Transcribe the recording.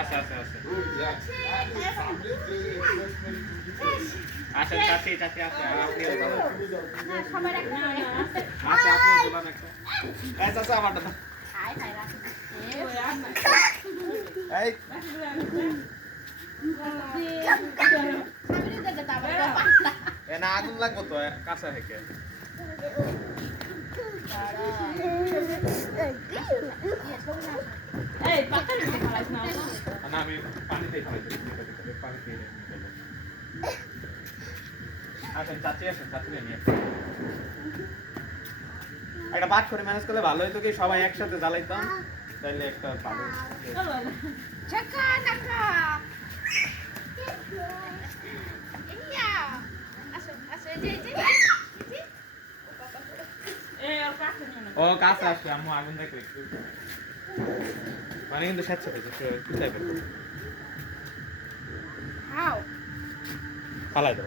আচ্ছা আচ্ছা আচ্ছা আচ্ছা চাচি চাচি আছে আপনি আচ্ছা আপনি বলেন একটা এই চাচা আমারটা দাও এই না আগুন লাগবো তো কাঁচা থেকে না আমি পানিতে পানিতে আসেন চাচি আসেন চাচি নিয়ে একটা বাদ করে ম্যানেজ করলে ভালো হইতো কি সবাই একসাথে জ্বালাইতাম তাইলে একটা ভালো ও কাছে আসলে আম্মু আগুন দেখো একটু মানে কিন্তু স্বেচ্ছা পেয়েছে কোথায় ফেলবো ফালাই দাও